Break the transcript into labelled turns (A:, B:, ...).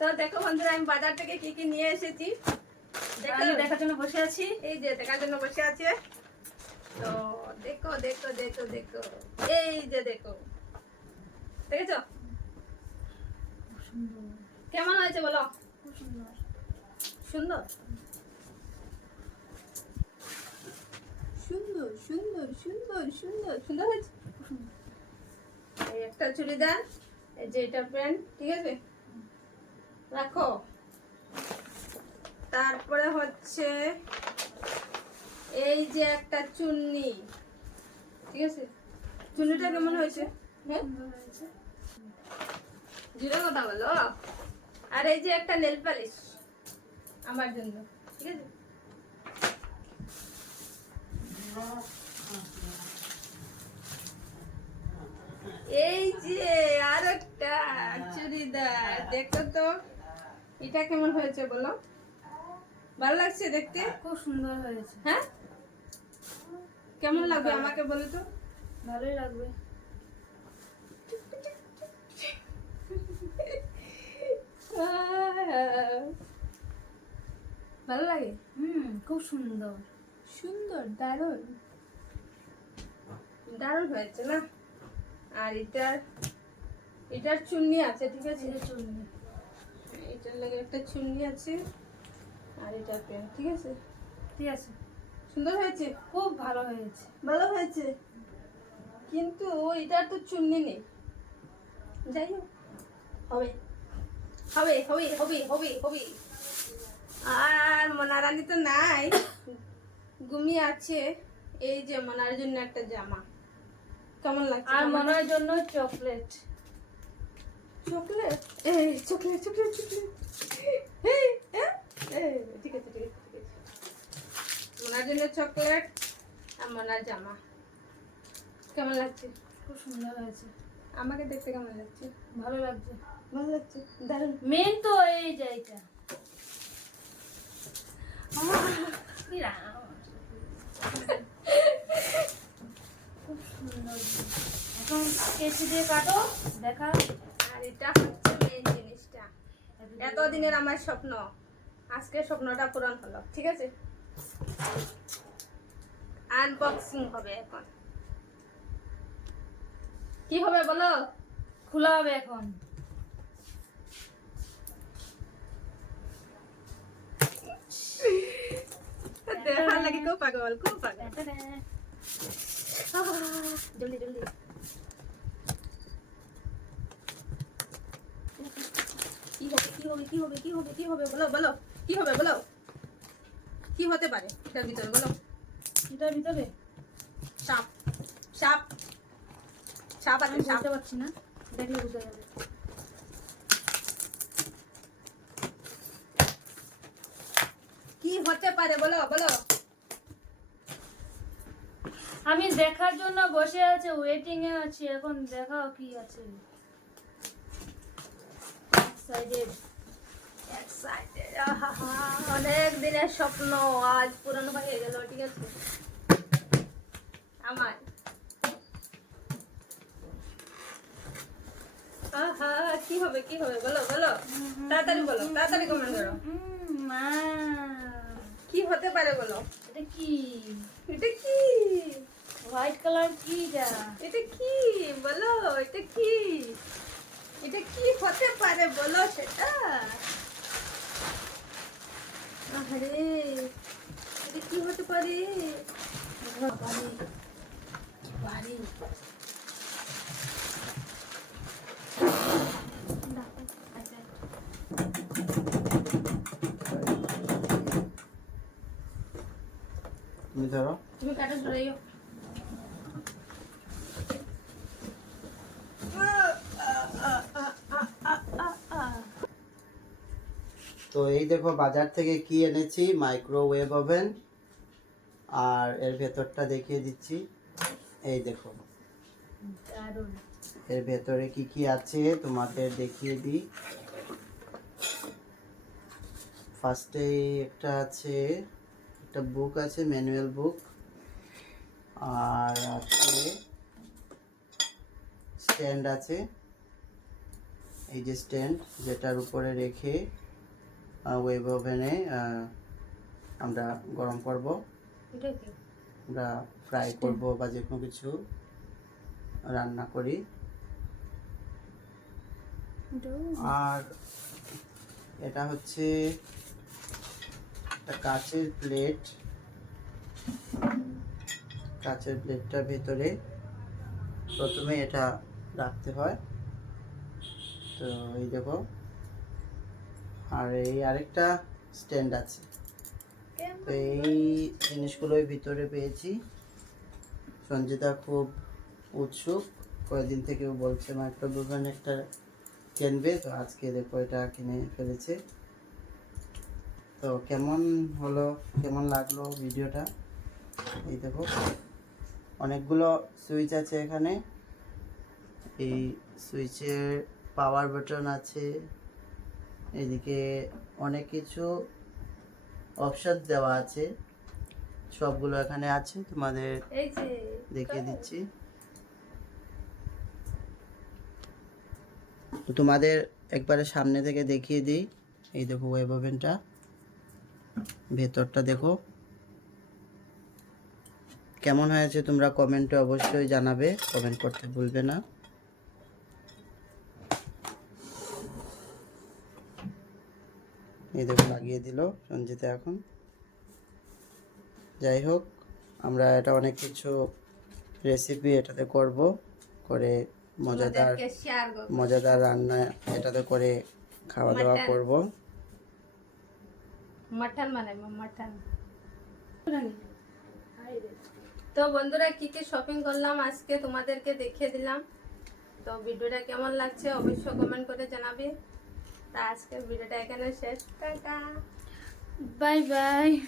A: তো দেখো বন্ধুরা আমি বাজার থেকে কি কি নিয়ে এসেছি?
B: দেখার জন্য বসে আছি।
A: এই যে দেখার জন্য বসে আছে। তো দেখো দেখো দেখো দেখো। এই যে দেখো। দেখেছ? কেমন হয়েছে বলো? সুন্দর? সুন্দর সুন্দর সুন্দর সুন্দর। সুন্দর হয়েছে? এই একটা চুড়িদার এই যে এটা প্যান্ট ঠিক আছে? রাখো। তারপরে হচ্ছে এই যে একটা চুন্নি। ঠিক আছে? চুন্নিটা কেমন হয়েছে? হ্যাঁ? কথা বলো। আর এই যে একটা নেল পালিশ আমার জন্য। ঠিক আছে? এই যে আর একটা চুড়িদার, দেখো তো। এটা কেমন হয়েছে বলো? ভালো লাগছে দেখতে?
B: খুব সুন্দর হয়েছে।
A: হ্যাঁ? কেমন লাগবে আমাকে বলো তো?
B: ভালোই লাগবে।
A: ভালো লাগে?
B: হুম খুব সুন্দর।
A: সুন্দর দারুণ। দারুণ হয়েছে না? আর এটার এটার চুন্নি আছে ঠিক আছে?
B: চলবে
A: এটার লাগে একটা চুন্নি আছে আর এটার প্যান্ট ঠিক আছে?
B: ঠিক আছে।
A: সুন্দর হয়েছে?
B: খুব ভালো হয়েছে।
A: ভালো হয়েছে? কিন্তু এটার তো চুন্নি নেই। যাই হোক হবে। হবে হবে হবে হবে হবে। আর মনারানি তো নাই। ঘুমিয়ে আছে। এই যে মনার জন্য একটা জামা। কেমন লাগছে?
B: আর? মনের জন্য chocolate.
A: Chocolate? Chocolate chocolate chocolate ঠিক আছে ঠিক আছে ঠিক আছে মনার জন্য চকলেট আর মনার জামা। কেমন লাগছে?
B: খুব সুন্দর হয়েছে।
A: আমাকে দেখতে কেমন লাগছে?
B: ভালো লাগছে।
A: ভালো লাগছে? দারুণ।
B: মেন তো এই এটা খুব সুন্দর। এখন কেচি দিয়ে কাটো দেখা।
A: আর এটা এতদিনের আমার স্বপ্ন। আজকে স্বপ্নটা পূরণ হলো ঠিক আছে? আনবক্সিং হবে এখন। কি হবে বলো?
B: খোলা হবে এখন।
A: দেখার লাগে খুব পাগল খুব পাগল।
B: জলদি জলদি।
A: কি হবে কি হবে কি হবে কি হবে কি হবে? বলো বলো কি হবে বলো? কি হতে পারে এটার ভিতরে বলো?
B: এটার ভিতরে?
A: সাপ সাপ সাপ
B: আমি বুঝতে পারছি না দেখলে বুঝতে যাবে।
A: কি হতে পারে বলো বলো?
B: আমি দেখার জন্য বসে আছে ওয়েটিং এ আছি এখন দেখাও কি আছে।
A: Excited. আহাহা, অনেক দিনের স্বপ্ন আজ পূরণ হয়ে গেল ঠিক আছে? আমার। কি হবে কি হবে? বলো বলো। তাড়াতাড়ি বলো তাড়াতাড়ি কমেন্ট করো।
B: মা।
A: কি হতে পারে বলো?
B: এটা কি?
A: এটা কি?
B: হোয়াইট কালার কি যা
A: এটা কি? বলো এটা কি? এটা কি হতে পারে বলো সেটা? আরে এটা কি হতে পারে? বাড়ি
C: তুমি ধরো।
A: তুমি কাটা ধরাইও
C: তো এই দেখো বাজার থেকে কি এনেছি? মাইক্রোওয়েভ ওভেন আর এর ভেতরটা দেখিয়ে দিচ্ছি। এই দেখো। এর ভেতরে কি কি আছে তোমাদের দেখিয়ে দিই। ফার্স্টে একটা আছে একটা বুক আছে ম্যানুয়াল বুক আর আছে স্ট্যান্ড আছে। এই যে স্ট্যান্ড যেটার উপরে রেখে ওয়েব ওভেনে আমরা গরম করব। আমরা ফ্রাই করব বা যে কোনো কিছু রান্না করি। আর এটা হচ্ছে একটা কাচের প্লেট কাচের প্লেটটার ভেতরে প্রথমে এটা রাখতে হয়। তো এই দেখো। আর এই আরেকটা স্ট্যান্ড আছে। তো এই জিনিসগুলোই ভিতরে পেয়েছি। সঞ্জিতা খুব উৎসুক। কয়েকদিন থেকে ও বলছে মাইক্রোওভেন একটা কিনবে। তো আজকে দেখো এটা কিনে ফেলেছে। তো কেমন হলো কেমন লাগল ভিডিওটা? এই দেখো অনেকগুলো সুইচ আছে এখানে। এই সুইচের পাওয়ার বাটন আছে। এদিকে অনেক কিছু অপশন দেওয়া আছে। সবগুলো এখানে আছে তোমাদের দেখিয়ে দিচ্ছি। তো তোমাদের একবারে সামনে থেকে দেখিয়ে দিই। এই দেখো ওয়েব ওভেনটা ভেতরটা দেখো। কেমন হয়েছে তোমরা কমেন্টে অবশ্যই জানাবে। কমেন্ট করতে ভুলবে না। এই দেখো লাগিয়ে দিল সঞ্জিতা এখন। যাই হোক আমরা এটা অনেক কিছু রেসিপি এটাতে করব করে মজাদার মজাদার রান্না এটাতে করে খাওয়া দাওয়া. করব।
A: মাটন মানে মাটন। তো বন্ধুরা কি কি শপিং করলাম আজকে তোমাদেরকে দেখিয়ে দিলাম। তো ভিডিওটা কেমন লাগছে অবশ্যই কমেন্ট করে জানাবে। তা আজকে ভিডিওটা এখানে শেষ টাটা
B: বাই বাই